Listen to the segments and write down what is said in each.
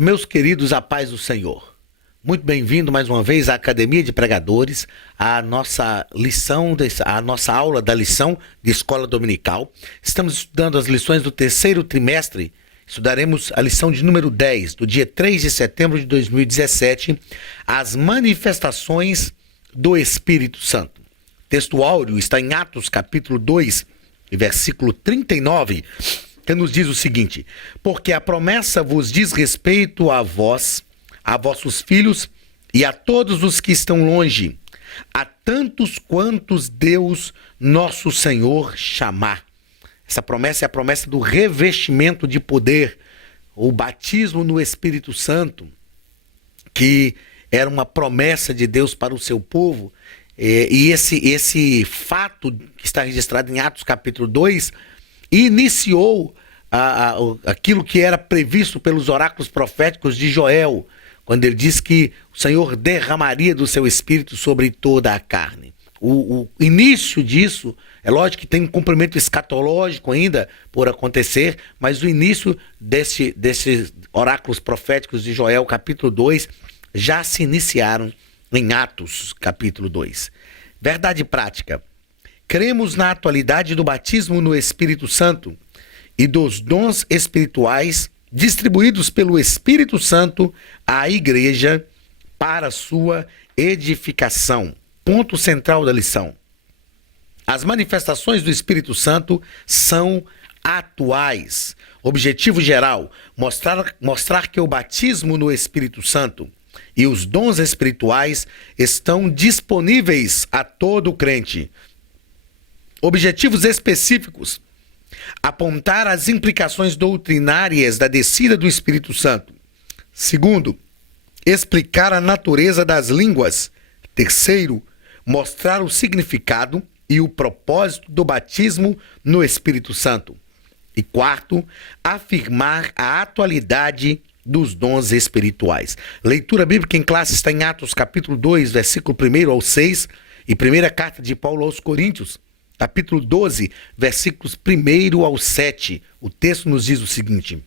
Meus queridos, a paz do Senhor. Muito bem-vindo mais uma vez à Academia de Pregadores, à nossa aula da lição de escola dominical. Estamos estudando as lições do terceiro trimestre. Estudaremos a lição de número 10, do dia 3 de setembro de 2017, as manifestações do Espírito Santo. O texto áureo está em Atos capítulo 2, versículo 39, que nos diz o seguinte: porque a promessa vos diz respeito a vós, a vossos filhos e a todos os que estão longe, a tantos quantos Deus nosso Senhor chamar. Essa promessa é a promessa do revestimento de poder, o batismo no Espírito Santo, que era uma promessa de Deus para o seu povo. E esse fato que está registrado em Atos capítulo 2 iniciou aquilo que era previsto pelos oráculos proféticos de Joel, quando ele diz que o Senhor derramaria do seu Espírito sobre toda a carne. O início disso, é lógico que tem um cumprimento escatológico ainda por acontecer, mas o início desses oráculos proféticos de Joel, capítulo 2, já se iniciaram em Atos, capítulo 2. Verdade prática. Cremos na atualidade do batismo no Espírito Santo e dos dons espirituais distribuídos pelo Espírito Santo à igreja para sua edificação. Ponto central da lição. As manifestações do Espírito Santo são atuais. Objetivo geral: mostrar que o batismo no Espírito Santo e os dons espirituais estão disponíveis a todo crente. Objetivos específicos: apontar as implicações doutrinárias da descida do Espírito Santo. Segundo, explicar a natureza das línguas. Terceiro, mostrar o significado e o propósito do batismo no Espírito Santo. E quarto, afirmar a atualidade dos dons espirituais. Leitura bíblica em classe está em Atos capítulo 2, versículo 1 ao 6, e primeira carta de Paulo aos Coríntios, capítulo 12, versículos 1 ao 7. O texto nos diz o seguinte: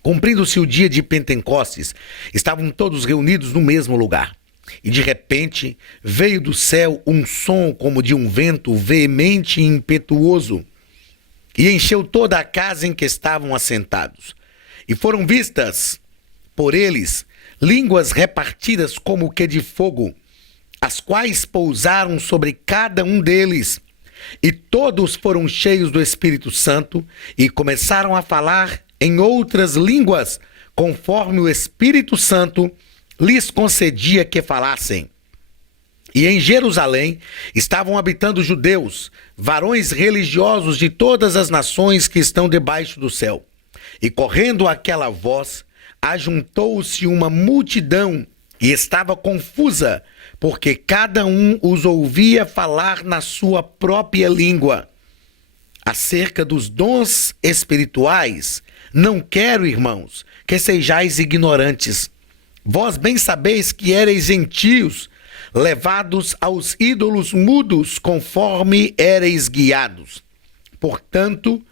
cumprindo-se o dia de Pentecostes, estavam todos reunidos no mesmo lugar. E de repente veio do céu um som como de um vento veemente e impetuoso, e encheu toda a casa em que estavam assentados. E foram vistas por eles línguas repartidas como que de fogo, as quais pousaram sobre cada um deles. E todos foram cheios do Espírito Santo e começaram a falar em outras línguas, conforme o Espírito Santo lhes concedia que falassem. E em Jerusalém estavam habitando judeus, varões religiosos de todas as nações que estão debaixo do céu. E correndo aquela voz, ajuntou-se uma multidão e estava confusa, porque cada um os ouvia falar na sua própria língua. Acerca dos dons espirituais, não quero, irmãos, que sejais ignorantes. Vós bem sabeis que éreis gentios, levados aos ídolos mudos, conforme éreis guiados. Portanto,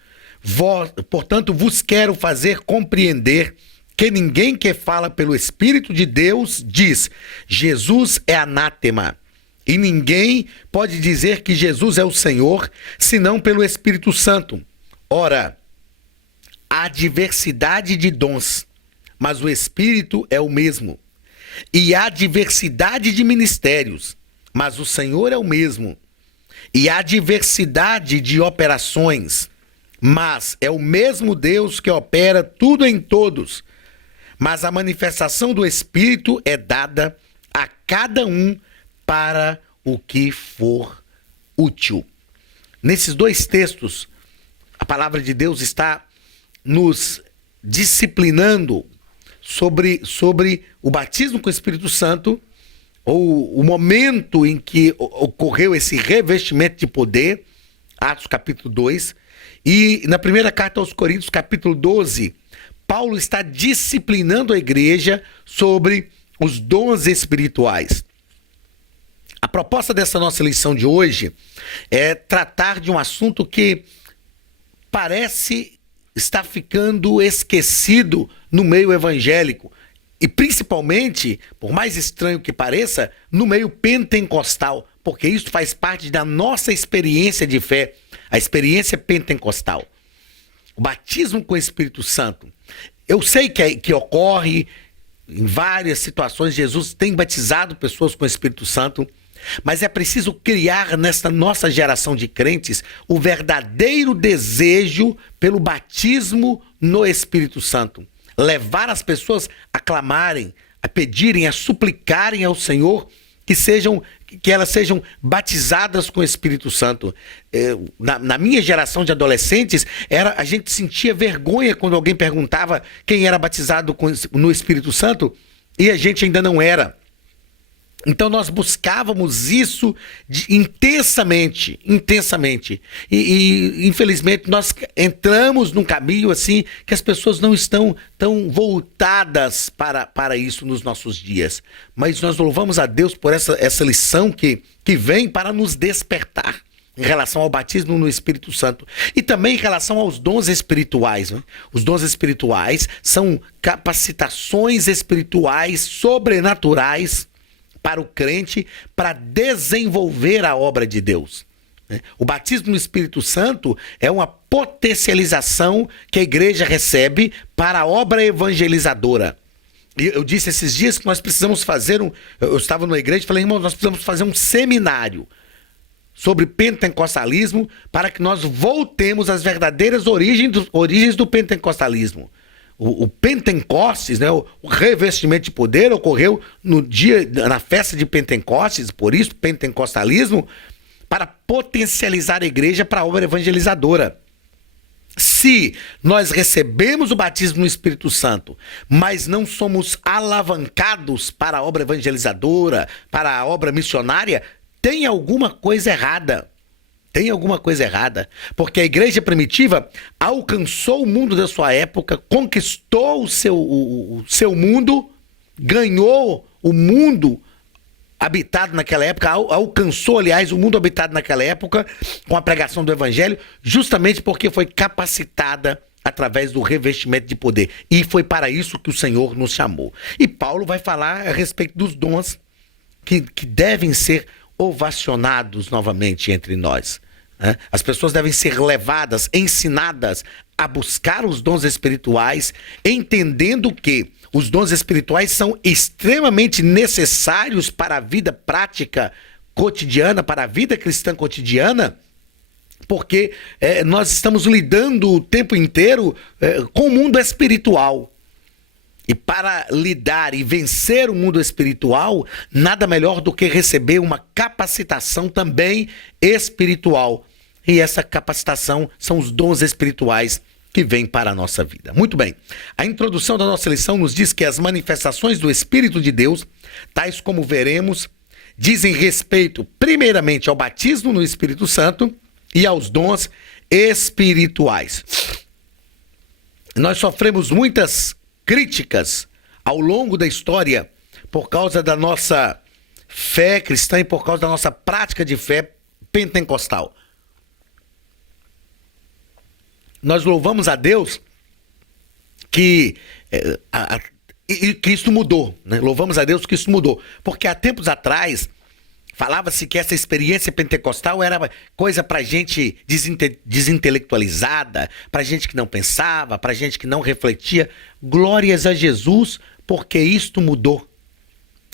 vos quero fazer compreender que ninguém que fala pelo Espírito de Deus diz: Jesus é anátema. E ninguém pode dizer que Jesus é o Senhor, senão pelo Espírito Santo. Ora, há diversidade de dons, mas o Espírito é o mesmo. E há diversidade de ministérios, mas o Senhor é o mesmo. E há diversidade de operações, mas é o mesmo Deus que opera tudo em todos. Mas a manifestação do Espírito é dada a cada um para o que for útil. Nesses dois textos, a palavra de Deus está nos disciplinando sobre o batismo com o Espírito Santo, ou o momento em que ocorreu esse revestimento de poder, Atos capítulo 2, e na primeira carta aos Coríntios, capítulo 12, Paulo está disciplinando a igreja sobre os dons espirituais. A proposta dessa nossa lição de hoje é tratar de um assunto que parece está ficando esquecido no meio evangélico. E principalmente, por mais estranho que pareça, no meio pentecostal, porque isso faz parte da nossa experiência de fé, a experiência pentecostal. O batismo com o Espírito Santo. Eu sei que ocorre em várias situações, Jesus tem batizado pessoas com o Espírito Santo, mas é preciso criar nesta nossa geração de crentes o verdadeiro desejo pelo batismo no Espírito Santo. Levar as pessoas a clamarem, a pedirem, a suplicarem ao Senhor que elas sejam batizadas com o Espírito Santo. Na minha geração de adolescentes, a gente sentia vergonha quando alguém perguntava quem era batizado no Espírito Santo e a gente ainda não era. Então nós buscávamos isso intensamente. E infelizmente nós entramos num caminho assim que as pessoas não estão tão voltadas para isso nos nossos dias. Mas nós louvamos a Deus por essa lição que vem para nos despertar em relação ao batismo no Espírito Santo. E também em relação aos dons espirituais, né? Os dons espirituais são capacitações espirituais sobrenaturais para o crente, para desenvolver a obra de Deus. O batismo no Espírito Santo é uma potencialização que a igreja recebe para a obra evangelizadora. E eu disse esses dias que nós precisamos fazer eu estava numa igreja e falei, irmão, nós precisamos fazer um seminário sobre pentecostalismo para que nós voltemos às verdadeiras origens do pentecostalismo. O Pentecostes, né, o revestimento de poder ocorreu na festa de Pentecostes, por isso pentecostalismo, para potencializar a igreja para a obra evangelizadora. Se nós recebemos o batismo no Espírito Santo, mas não somos alavancados para a obra evangelizadora, para a obra missionária, tem alguma coisa errada. Tem alguma coisa errada, porque a igreja primitiva alcançou o mundo da sua época, conquistou o seu mundo, ganhou o mundo habitado naquela época, alcançou, aliás, o mundo habitado naquela época com a pregação do evangelho, justamente porque foi capacitada através do revestimento de poder. E foi para isso que o Senhor nos chamou. E Paulo vai falar a respeito dos dons que devem ser ovacionados novamente entre nós. As pessoas devem ser levadas, ensinadas a buscar os dons espirituais, entendendo que os dons espirituais são extremamente necessários para a vida prática cotidiana, para a vida cristã cotidiana, porque nós estamos lidando o tempo inteiro com o mundo espiritual. E para lidar e vencer o mundo espiritual, nada melhor do que receber uma capacitação também espiritual. E essa capacitação são os dons espirituais que vêm para a nossa vida. Muito bem. A introdução da nossa lição nos diz que as manifestações do Espírito de Deus, tais como veremos, dizem respeito primeiramente ao batismo no Espírito Santo e aos dons espirituais. Nós sofremos muitas críticas ao longo da história por causa da nossa fé cristã e por causa da nossa prática de fé pentecostal. Nós louvamos a Deus que isso mudou, né? Louvamos a Deus que isso mudou, porque há tempos atrás falava-se que essa experiência pentecostal era coisa para gente desintelectualizada, para gente que não pensava, para gente que não refletia. Glórias a Jesus, porque isto mudou.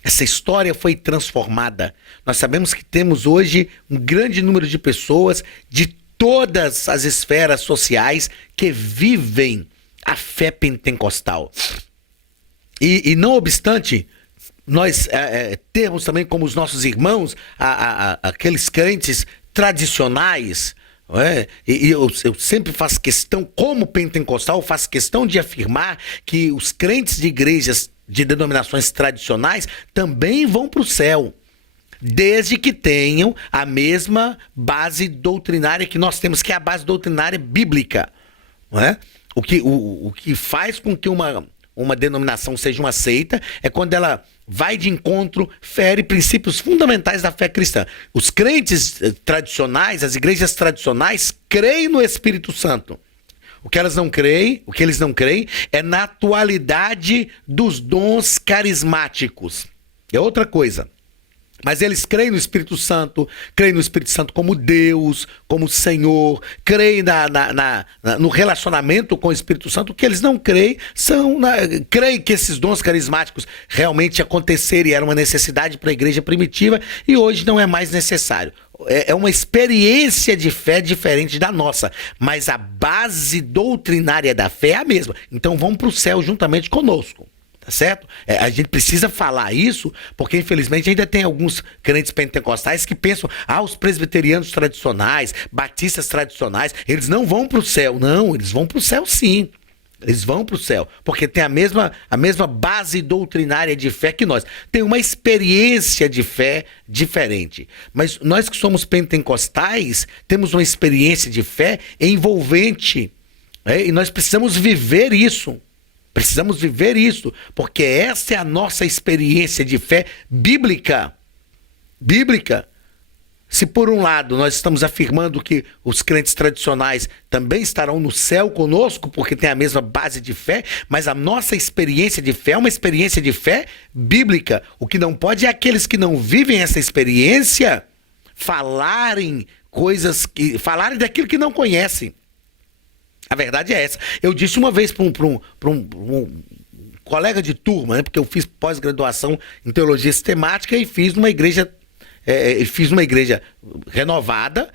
Essa história foi transformada. Nós sabemos que temos hoje um grande número de pessoas de todas as esferas sociais que vivem a fé pentecostal. E não obstante, nós temos também como os nossos irmãos aqueles crentes tradicionais, e eu sempre faço questão, como pentecostal, faço questão de afirmar que os crentes de igrejas de denominações tradicionais também vão para o céu, desde que tenham a mesma base doutrinária que nós temos, que é a base doutrinária bíblica. Não é? O que faz com que uma denominação seja uma seita é quando ela vai de encontro, fere princípios fundamentais da fé cristã. Os crentes tradicionais, as igrejas tradicionais, creem no Espírito Santo. O que elas não creem, o que eles não creem é na atualidade dos dons carismáticos. É outra coisa. Mas eles creem no Espírito Santo como Deus, como Senhor, creem no relacionamento com o Espírito Santo. O que eles não creem creem que esses dons carismáticos realmente aconteceram e era uma necessidade para a igreja primitiva e hoje não é mais necessário. É uma experiência de fé diferente da nossa, mas a base doutrinária da fé é a mesma. Então vamos para o céu juntamente conosco. Tá certo? A gente precisa falar isso, porque infelizmente ainda tem alguns crentes pentecostais que pensam, os presbiterianos tradicionais, batistas tradicionais, eles não vão para o céu. Não, eles vão para o céu sim. Eles vão para o céu, porque tem a mesma base doutrinária de fé que nós. Tem uma experiência de fé diferente. Mas nós que somos pentecostais, temos uma experiência de fé envolvente. E nós precisamos viver isso. Precisamos viver isso, porque essa é a nossa experiência de fé bíblica. Bíblica. Se por um lado nós estamos afirmando que os crentes tradicionais também estarão no céu conosco, porque tem a mesma base de fé, mas a nossa experiência de fé é uma experiência de fé bíblica. O que não pode é aqueles que não vivem essa experiência falarem daquilo que não conhecem. A verdade é essa. Eu disse uma vez para um colega de turma, né, porque eu fiz pós-graduação em teologia sistemática e fiz numa igreja renovada,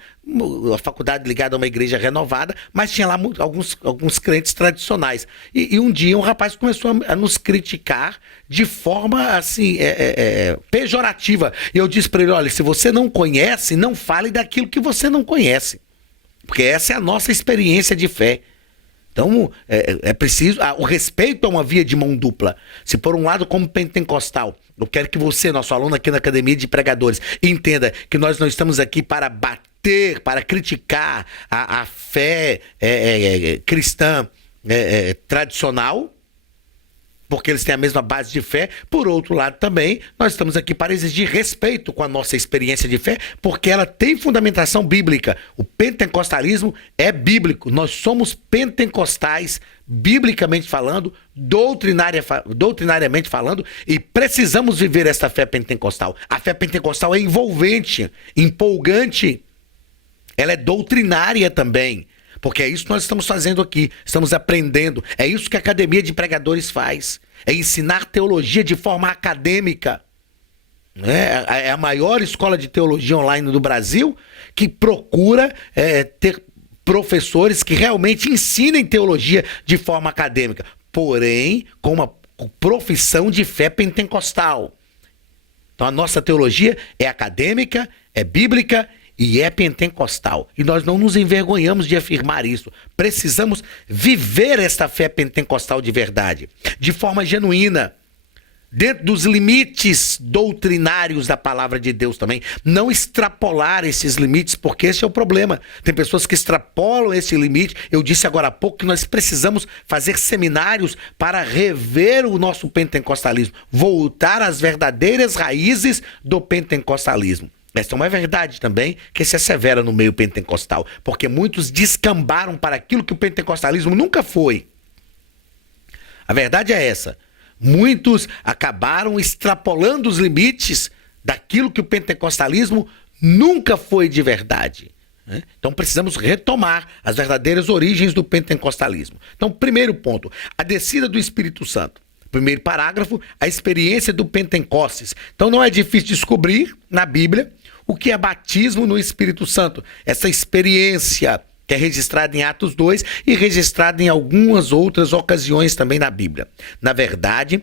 a faculdade ligada a uma igreja renovada, mas tinha lá alguns crentes tradicionais. E um dia um rapaz começou a nos criticar de forma assim, pejorativa. E eu disse para ele, olha, se você não conhece, não fale daquilo que você não conhece. Porque essa é a nossa experiência de fé. Então, é preciso... o respeito é uma via de mão dupla. Se por um lado, como pentecostal, eu quero que você, nosso aluno aqui na Academia de Pregadores, entenda que nós não estamos aqui para bater, para criticar a fé cristã tradicional, porque eles têm a mesma base de fé. Por outro lado também, nós estamos aqui para exigir respeito com a nossa experiência de fé, porque ela tem fundamentação bíblica. O pentecostalismo é bíblico. Nós somos pentecostais, biblicamente falando, doutrinariamente falando, e precisamos viver essa fé pentecostal. A fé pentecostal é envolvente, empolgante, ela é doutrinária também. Porque é isso que nós estamos fazendo aqui, estamos aprendendo. É isso que a Academia de Pregadores faz. É ensinar teologia de forma acadêmica. É a maior escola de teologia online do Brasil que procura ter professores que realmente ensinem teologia de forma acadêmica. Porém, com uma profissão de fé pentecostal. Então a nossa teologia é acadêmica, é bíblica e é pentecostal. E nós não nos envergonhamos de afirmar isso. Precisamos viver esta fé pentecostal de verdade, de forma genuína, dentro dos limites doutrinários da palavra de Deus também. Não extrapolar esses limites, porque esse é o problema. Tem pessoas que extrapolam esse limite. Eu disse agora há pouco que nós precisamos fazer seminários para rever o nosso pentecostalismo, voltar às verdadeiras raízes do pentecostalismo. Essa é uma verdade também que se assevera no meio pentecostal, porque muitos descambaram para aquilo que o pentecostalismo nunca foi. A verdade é essa. Muitos acabaram extrapolando os limites daquilo que o pentecostalismo nunca foi de verdade. Então precisamos retomar as verdadeiras origens do pentecostalismo. Então, primeiro ponto, a descida do Espírito Santo. Primeiro parágrafo, a experiência do Pentecostes. Então não é difícil descobrir na Bíblia o que é batismo no Espírito Santo. Essa experiência que é registrada em Atos 2 e registrada em algumas outras ocasiões também na Bíblia. Na verdade,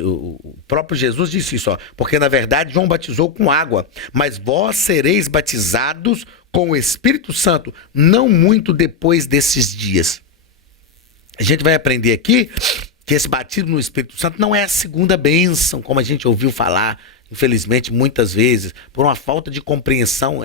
o próprio Jesus disse isso, porque na verdade João batizou com água, mas vós sereis batizados com o Espírito Santo, não muito depois desses dias. A gente vai aprender aqui que esse batismo no Espírito Santo não é a segunda bênção, como a gente ouviu falar, infelizmente, muitas vezes, por uma falta de compreensão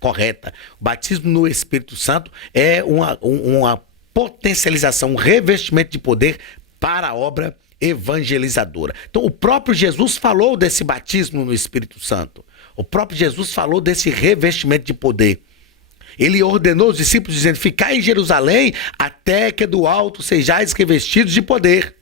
correta. O batismo no Espírito Santo é uma potencialização, um revestimento de poder para a obra evangelizadora. Então, o próprio Jesus falou desse batismo no Espírito Santo. O próprio Jesus falou desse revestimento de poder. Ele ordenou os discípulos dizendo: ficai em Jerusalém até que do alto sejais revestidos de poder.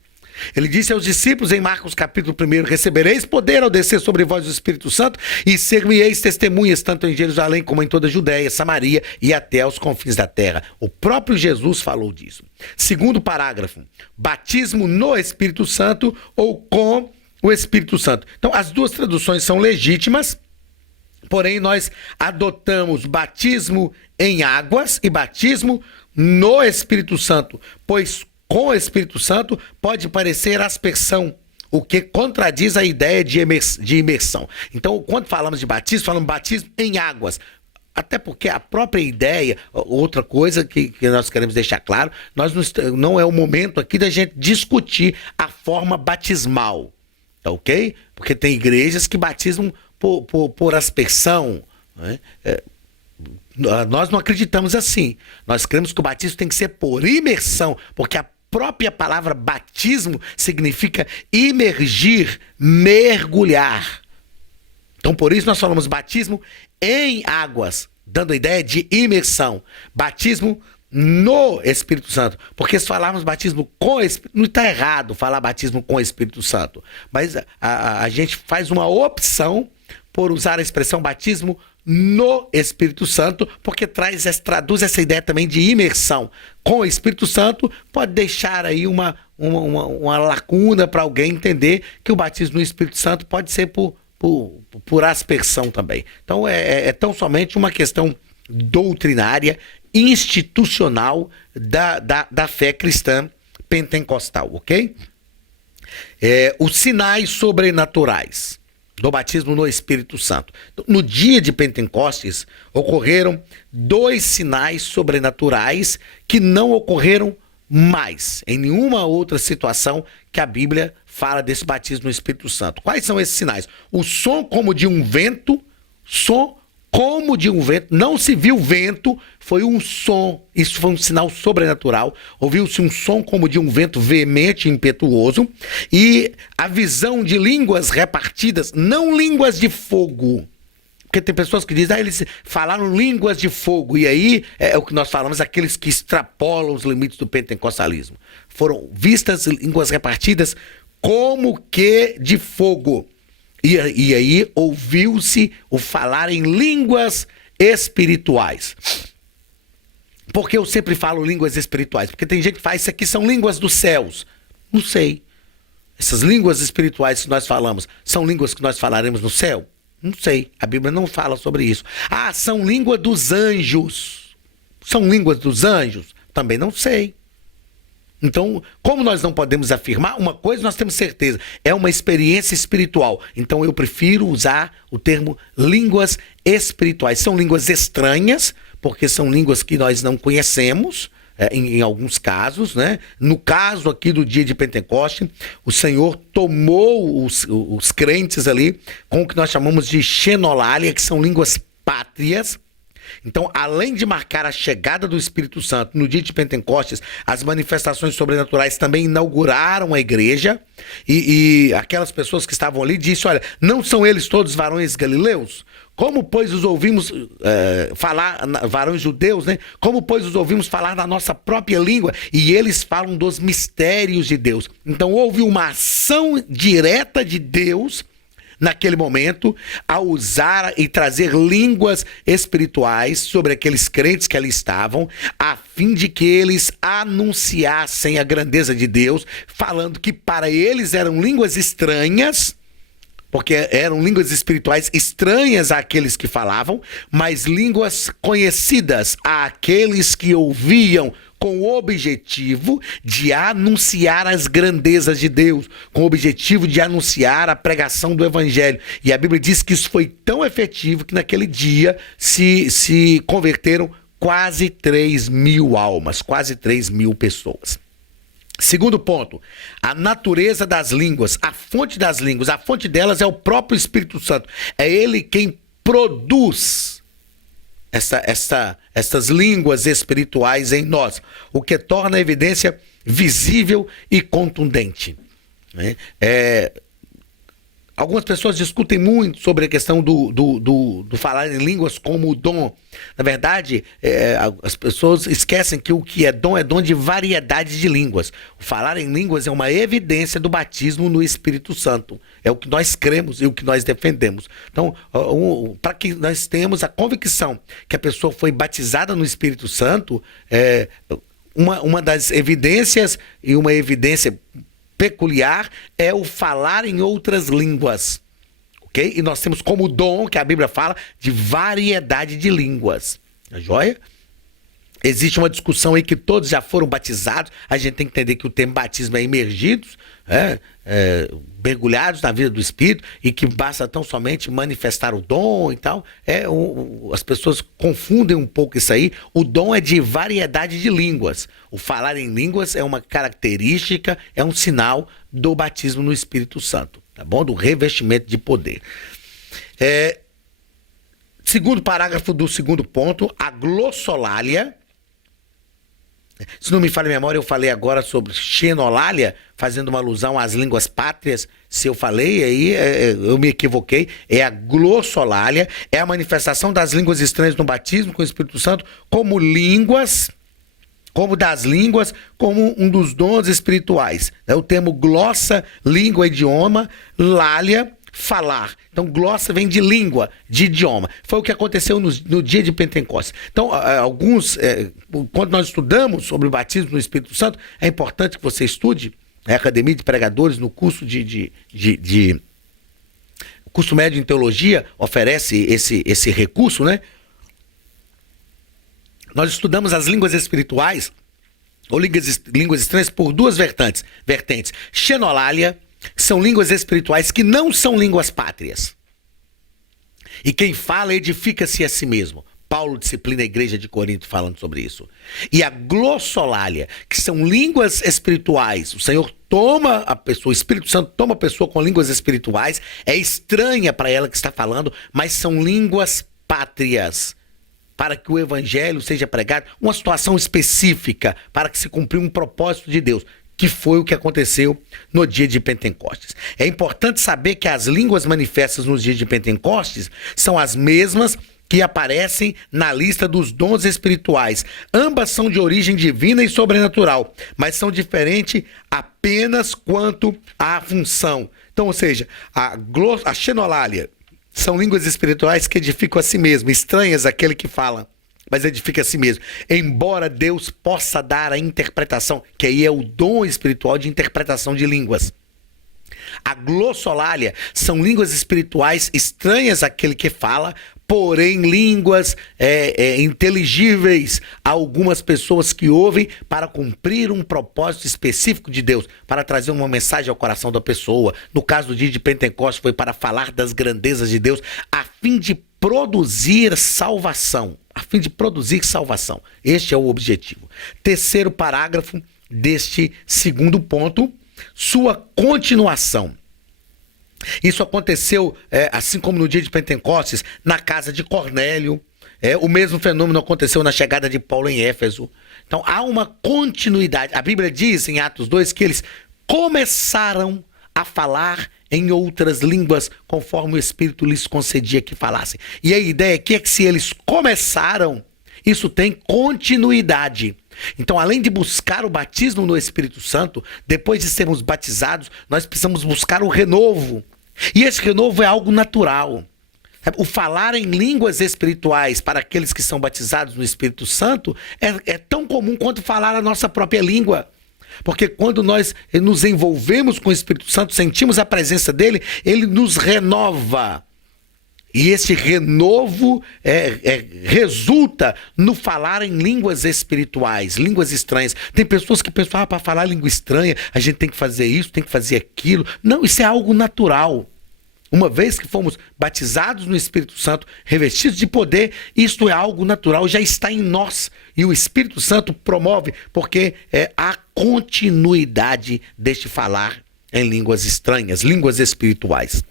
Ele disse aos discípulos em Marcos capítulo 1: recebereis poder ao descer sobre vós o Espírito Santo e ser-me-eis testemunhas tanto em Jerusalém como em toda a Judéia, Samaria e até aos confins da terra. O próprio Jesus falou disso. Segundo parágrafo: batismo no Espírito Santo ou com o Espírito Santo. Então, as duas traduções são legítimas, porém nós adotamos batismo em águas e batismo no Espírito Santo, pois com o Espírito Santo pode parecer aspersão, o que contradiz a ideia de imersão. Então, quando falamos de batismo, falamos batismo em águas. Até porque a própria ideia, outra coisa que nós queremos deixar claro, não é o momento aqui da gente discutir a forma batismal, ok? Porque tem igrejas que batizam por aspersão, né? Nós não acreditamos assim. Nós cremos que o batismo tem que ser por imersão, porque a própria palavra batismo significa imergir, mergulhar. Então, por isso nós falamos batismo em águas, dando a ideia de imersão. Batismo no Espírito Santo. Porque se falarmos batismo com o Espírito, não está errado falar batismo com o Espírito Santo. Mas a gente faz uma opção por usar a expressão batismo no Espírito Santo, porque traduz essa ideia também de imersão. Com o Espírito Santo pode deixar aí uma lacuna para alguém entender que o batismo no Espírito Santo pode ser por aspersão também. Então é tão somente uma questão doutrinária, institucional da fé cristã pentecostal, ok? Os sinais sobrenaturais do batismo no Espírito Santo. No dia de Pentecostes, ocorreram 2 sinais sobrenaturais que não ocorreram mais em nenhuma outra situação que a Bíblia fala desse batismo no Espírito Santo. Quais são esses sinais? O som como de um vento, não se viu vento, foi um som, isso foi um sinal sobrenatural, ouviu-se um som como de um vento veemente e impetuoso, e a visão de línguas repartidas, não línguas de fogo, porque tem pessoas que dizem, eles falaram línguas de fogo, e aí é o que nós falamos, aqueles que extrapolam os limites do pentecostalismo. Foram vistas línguas repartidas como que de fogo. E aí ouviu-se o falar em línguas espirituais. Por que eu sempre falo línguas espirituais? Porque tem gente que fala, isso aqui são línguas dos céus. Não sei. Essas línguas espirituais que nós falamos, são línguas que nós falaremos no céu? Não sei. A Bíblia não fala sobre isso. Ah, são línguas dos anjos. São línguas dos anjos? Também não sei. Então, como nós não podemos afirmar, uma coisa nós temos certeza, é uma experiência espiritual. Então, eu prefiro usar o termo línguas espirituais. São línguas estranhas, porque são línguas que nós não conhecemos, em alguns casos, né? No caso aqui do dia de Pentecoste, o Senhor tomou os crentes ali com o que nós chamamos de xenolalia, que são línguas pátrias. Então, além de marcar a chegada do Espírito Santo no dia de Pentecostes, as manifestações sobrenaturais também inauguraram a igreja, e aquelas pessoas que estavam ali disseram, olha, não são eles todos varões galileus? Como, pois, os ouvimos falar, varões judeus, né? Como, pois, os ouvimos falar na nossa própria língua? E eles falam dos mistérios de Deus. Então, houve uma ação direta de Deus naquele momento, a usar e trazer línguas espirituais sobre aqueles crentes que ali estavam, a fim de que eles anunciassem a grandeza de Deus, falando que para eles eram línguas estranhas, porque eram línguas espirituais estranhas àqueles que falavam, mas línguas conhecidas àqueles que ouviam, com o objetivo de anunciar as grandezas de Deus, com o objetivo de anunciar a pregação do Evangelho. E a Bíblia diz que isso foi tão efetivo que naquele dia se converteram quase 3.000 almas, quase 3.000 pessoas. Segundo ponto, a natureza das línguas, a fonte das línguas, a fonte delas é o próprio Espírito Santo. É ele quem produz essas línguas espirituais em nós, o que torna a evidência visível e contundente, né? Algumas pessoas discutem muito sobre a questão do falar em línguas como dom. Na verdade, as pessoas esquecem que o que é dom de variedade de línguas. O falar em línguas é uma evidência do batismo no Espírito Santo. É o que nós cremos e o que nós defendemos. Então, para que nós tenhamos a convicção que a pessoa foi batizada no Espírito Santo, uma das evidências, e uma evidência peculiar, é o falar em outras línguas, ok? E nós temos como dom, que a Bíblia fala, de variedade de línguas, tá joia? Existe uma discussão aí que todos já foram batizados. A gente tem que entender que o termo batismo é imergidos, mergulhados na vida do Espírito, e que basta tão somente manifestar o dom e tal. As pessoas confundem um pouco isso aí. O dom é de variedade de línguas. O falar em línguas é uma característica, é um sinal do batismo no Espírito Santo, tá bom? Do revestimento de poder. Segundo parágrafo do segundo ponto, a glossolalia. Se não me falha a memória, eu falei agora sobre xenolalia, fazendo uma alusão às línguas pátrias. Se eu falei, aí eu me equivoquei. É a glossolalia, é a manifestação das línguas estranhas no batismo com o Espírito Santo como línguas, como das línguas, como um dos dons espirituais. O termo glossa, língua, idioma, lália, falar. Então, glossa vem de língua, de idioma. Foi o que aconteceu no dia de Pentecostes. Então, quando nós estudamos sobre o batismo no Espírito Santo, é importante que você estude a Academia de Pregadores, no curso o curso médio em teologia, oferece esse recurso, né? Nós estudamos as línguas espirituais, ou línguas estranhas, por duas vertentes. Xenolalia, são línguas espirituais que não são línguas pátrias. E quem fala edifica-se a si mesmo. Paulo disciplina a igreja de Corinto falando sobre isso. E a glossolalia, que são línguas espirituais. O Senhor toma a pessoa, o Espírito Santo toma a pessoa com línguas espirituais, é estranha para ela que está falando, mas são línguas pátrias, para que o evangelho seja pregado, uma situação específica, para que se cumpra um propósito de Deus, que foi o que aconteceu no dia de Pentecostes. É importante saber que as línguas manifestas nos dias de Pentecostes são as mesmas que aparecem na lista dos dons espirituais. Ambas são de origem divina e sobrenatural, mas são diferentes apenas quanto à função. Então, ou seja, a xenolalia são línguas espirituais que edificam a si mesmo, estranhas àquele que fala, mas edifica a si mesmo. Embora Deus possa dar a interpretação, que aí é o dom espiritual de interpretação de línguas. A glossolalia são línguas espirituais estranhas àquele que fala, porém línguas inteligíveis a algumas pessoas que ouvem para cumprir um propósito específico de Deus, para trazer uma mensagem ao coração da pessoa. No caso do dia de Pentecostes foi para falar das grandezas de Deus, a fim de produzir salvação. Este é o objetivo. Terceiro parágrafo deste segundo ponto, sua continuação. Isso aconteceu, assim como no dia de Pentecostes, na casa de Cornélio. O mesmo fenômeno aconteceu na chegada de Paulo em Éfeso. Então há uma continuidade. A Bíblia diz em Atos 2 que eles começaram a falar em outras línguas, conforme o Espírito lhes concedia que falassem. E a ideia aqui é que se eles começaram, isso tem continuidade. Então, além de buscar o batismo no Espírito Santo, depois de sermos batizados, nós precisamos buscar o renovo. E esse renovo é algo natural. O falar em línguas espirituais para aqueles que são batizados no Espírito Santo é tão comum quanto falar a nossa própria língua. Porque quando nós nos envolvemos com o Espírito Santo, sentimos a presença dele, ele nos renova. E esse renovo resulta no falar em línguas espirituais, línguas estranhas. Tem pessoas que pensam, para falar língua estranha, a gente tem que fazer isso, tem que fazer aquilo. Não, isso é algo natural. Uma vez que fomos batizados no Espírito Santo, revestidos de poder, isto é algo natural, já está em nós. E o Espírito Santo promove, porque há continuidade deste falar em línguas estranhas, línguas espirituais.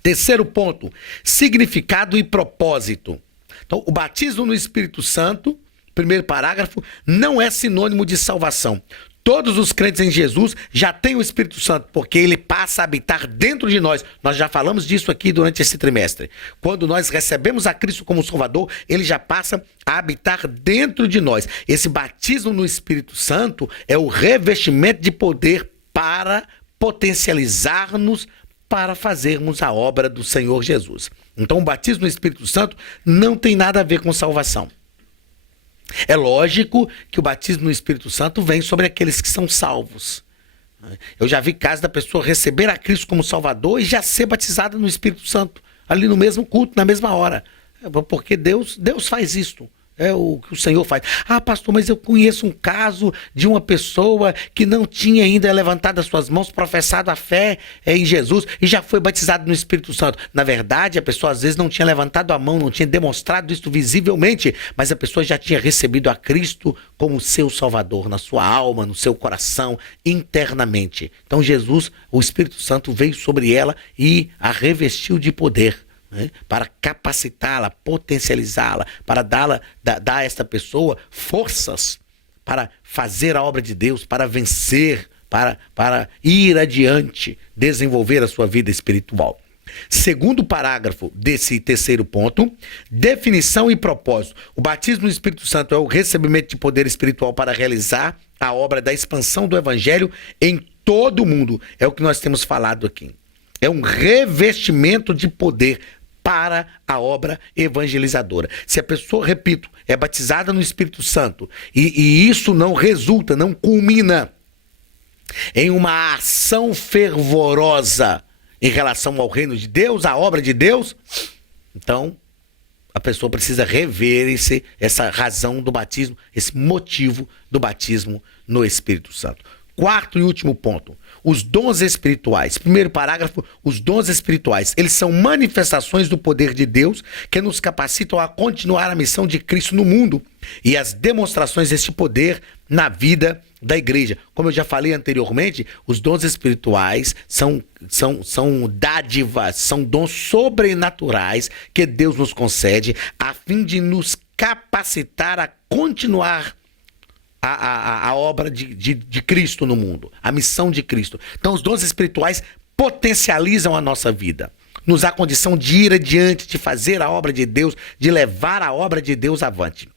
Terceiro ponto, significado e propósito. Então, o batismo no Espírito Santo, primeiro parágrafo, não é sinônimo de salvação. Todos os crentes em Jesus já têm o Espírito Santo, porque ele passa a habitar dentro de nós. Nós já falamos disso aqui durante esse trimestre. Quando nós recebemos a Cristo como Salvador, ele já passa a habitar dentro de nós. Esse batismo no Espírito Santo é o revestimento de poder para potencializar-nos para fazermos a obra do Senhor Jesus. Então, o batismo no Espírito Santo não tem nada a ver com salvação. É lógico que o batismo no Espírito Santo vem sobre aqueles que são salvos. Eu já vi casos da pessoa receber a Cristo como Salvador e já ser batizada no Espírito Santo, ali no mesmo culto, na mesma hora. Porque Deus faz isto. É o que o Senhor faz. Ah, pastor, mas eu conheço um caso de uma pessoa que não tinha ainda levantado as suas mãos, professado a fé em Jesus e já foi batizado no Espírito Santo. Na verdade, a pessoa às vezes não tinha levantado a mão, não tinha demonstrado isso visivelmente, mas a pessoa já tinha recebido a Cristo como seu Salvador, na sua alma, no seu coração, internamente. Então Jesus, o Espírito Santo veio sobre ela e a revestiu de poder. Para capacitá-la, potencializá-la, para dar a esta pessoa forças para fazer a obra de Deus, para vencer, para ir adiante, desenvolver a sua vida espiritual. Segundo parágrafo desse terceiro ponto, definição e propósito. O batismo no Espírito Santo é o recebimento de poder espiritual para realizar a obra da expansão do Evangelho em todo o mundo. É o que nós temos falado aqui. É um revestimento de poder para a obra evangelizadora. Se a pessoa, repito, é batizada no Espírito Santo e isso não resulta, não culmina em uma ação fervorosa em relação ao reino de Deus, à obra de Deus, então a pessoa precisa rever essa razão do batismo, esse motivo do batismo no Espírito Santo. Quarto e último ponto, os dons espirituais. Primeiro parágrafo, os dons espirituais. Eles são manifestações do poder de Deus que nos capacitam a continuar a missão de Cristo no mundo e as demonstrações deste poder na vida da igreja. Como eu já falei anteriormente, os dons espirituais são dádivas, são dons sobrenaturais que Deus nos concede a fim de nos capacitar a continuar a obra de Cristo no mundo, a missão de Cristo. Então, os dons espirituais potencializam a nossa vida, nos dá a condição de ir adiante, de fazer a obra de Deus, de levar a obra de Deus avante.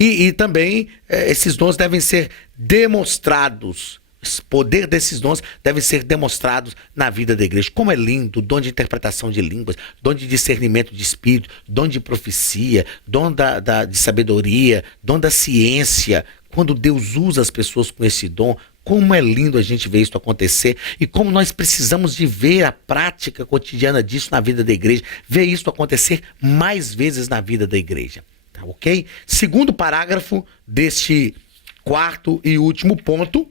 E também esses dons devem ser demonstrados. O poder desses dons deve ser demonstrados na vida da igreja. Como é lindo o dom de interpretação de línguas, dom de discernimento de espírito, dom de profecia, dom de sabedoria, dom da ciência. Quando Deus usa as pessoas com esse dom, como é lindo a gente ver isso acontecer e como nós precisamos de ver a prática cotidiana disso na vida da igreja, ver isso acontecer mais vezes na vida da igreja. Tá, ok? Segundo parágrafo deste quarto e último ponto,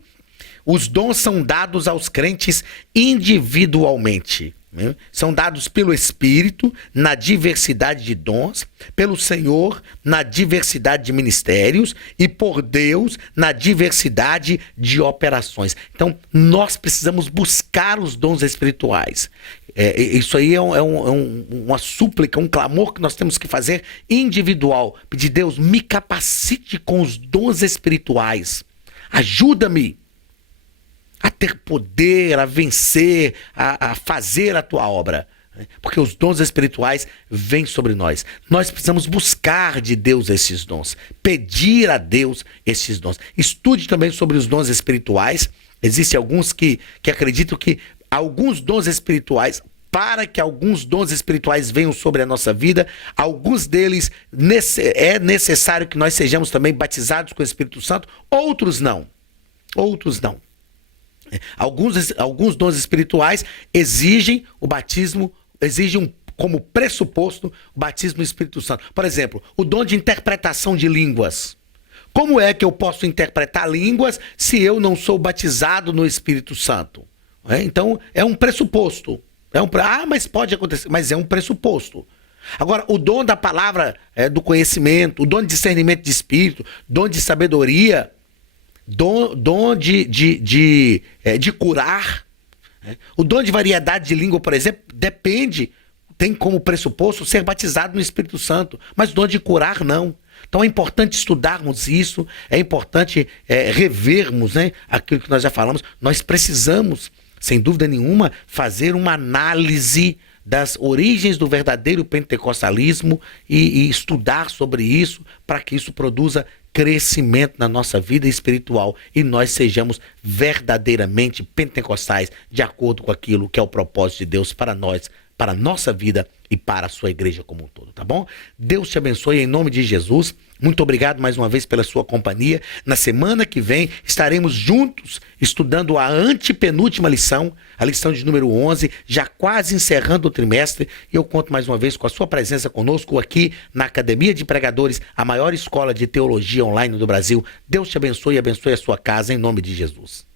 os dons são dados aos crentes individualmente. Né? São dados pelo Espírito, na diversidade de dons, pelo Senhor, na diversidade de ministérios e por Deus, na diversidade de operações. Então, nós precisamos buscar os dons espirituais. Isso aí é uma súplica, um clamor que nós temos que fazer individual. Pedir, Deus, me capacite com os dons espirituais. Ajuda-me a ter poder, a vencer, a fazer a tua obra. Porque os dons espirituais vêm sobre nós. Nós precisamos buscar de Deus esses dons, pedir a Deus esses dons. Estude também sobre os dons espirituais. Existem alguns que acreditam que alguns dons espirituais, para que alguns dons espirituais venham sobre a nossa vida, alguns deles é necessário que nós sejamos também batizados com o Espírito Santo, outros não. Outros não. Alguns dons espirituais exigem o batismo, como pressuposto o batismo do Espírito Santo. Por exemplo, o dom de interpretação de línguas. Como é que eu posso interpretar línguas se eu não sou batizado no Espírito Santo? Então, é um pressuposto. Mas pode acontecer, mas é um pressuposto. Agora, o dom da palavra, do conhecimento, o dom de discernimento de espírito, dom de sabedoria, dom de curar, o dom de variedade de língua, por exemplo, tem como pressuposto ser batizado no Espírito Santo, mas o dom de curar não. Então é importante estudarmos isso, é importante revermos, né, aquilo que nós já falamos. Nós precisamos, sem dúvida nenhuma, fazer uma análise das origens do verdadeiro pentecostalismo e estudar sobre isso para que isso produza crescimento na nossa vida espiritual e nós sejamos verdadeiramente pentecostais de acordo com aquilo que é o propósito de Deus para nós, para a nossa vida e para a sua igreja como um todo, tá bom? Deus te abençoe em nome de Jesus. Muito obrigado mais uma vez pela sua companhia. Na semana que vem estaremos juntos estudando a antepenúltima lição, a lição de número 11, já quase encerrando o trimestre. E eu conto mais uma vez com a sua presença conosco aqui na Academia de Pregadores, a maior escola de teologia online do Brasil. Deus te abençoe e abençoe a sua casa em nome de Jesus.